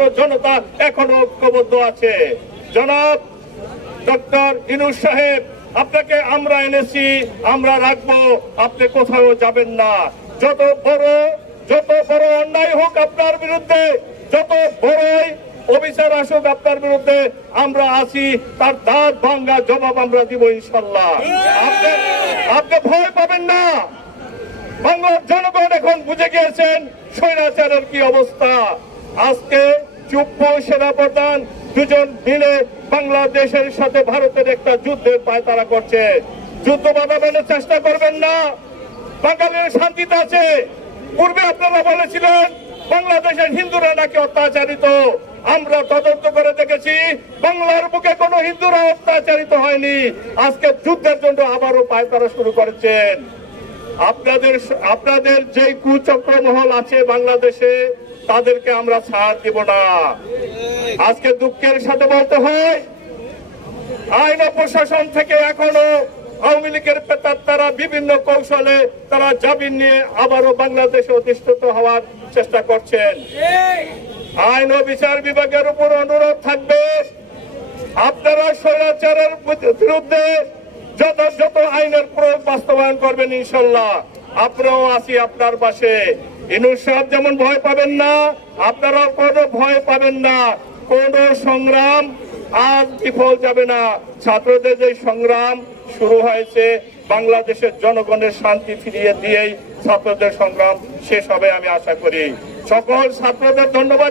ছাত্র জনতা এখনো ঐক্যবদ্ধ আছে। জনাব ডক্টর ইউনূস সাহেব, আপনাকে আমরা এনেছি, আমরা রাখবো, আপনি কোথাও যাবেন না। যত বড় অন্যায় হোক আপনার বিরুদ্ধে, যত বড়ই অভিচার আসুক আপনার বিরুদ্ধে, আমরা আছি, তার দাঁত ভাঙ্গা জবাব আমরা দিব ইনশাল্লাহ। আপনি ভয় পাবেন না। বাংলার জনগণ এখন বুঝে গিয়েছেন স্বৈরাচারের কি অবস্থা। আজকে চুপ্পু সেনাপ্রধান দুজন মিলে বাংলাদেশের সাথে ভারতের একটা যুদ্ধের পায়তারা করছে। যুদ্ধ বাধাবের চেষ্টা করবেন না, বাঙালির শান্তিতে আছে। পূর্বে আপনারা বলেছিলেন বাংলাদেশের হিন্দুরা নাকি অত্যাচারিত। আমরা তদন্ত করে দেখেছি বাংলার বুকে কোনো হিন্দুরা অত্যাচারিত হয়নি। আজকে যুদ্ধের জন্য আবারও পায়তারা শুরু করেছেন। আপনাদের যে কুচক্র মহল আছে বাংলাদেশে, তাদেরকে আমরা ছাড় দিব না। আজকে দুঃখের সাথে বলতে হয়, আইন ও প্রশাসন থেকে এখনো আওয়ামী লীগের প্রেতাত্মারা বিভিন্ন কৌশলে তারা জামিন নিয়ে আবারও বাংলাদেশে অধিষ্ঠিত হওয়ার চেষ্টা করছেন। আইন ও বিচার বিভাগের উপর অনুরোধ থাকবে, আপনারা স্বৈরাচারের বিরুদ্ধে যত আইনের প্রয়োগ বাস্তবায়ন করবেন ইনশাল্লাহ, আপনারাও আছি আপনার পাশে। ইউনূস সাহেব যেমন ভয় পাবেন না, আপনারাও কোনো ভয় পাবেন না। কোন সংগ্রাম আজ বিফল যাবে না। ছাত্রদের যে সংগ্রাম শুরু হয়েছে, বাংলাদেশের জনগণের শান্তি ফিরিয়ে দিয়েই ছাত্রদের সংগ্রাম শেষ হবে আমি আশা করি। সকল ছাত্রদের ধন্যবাদ।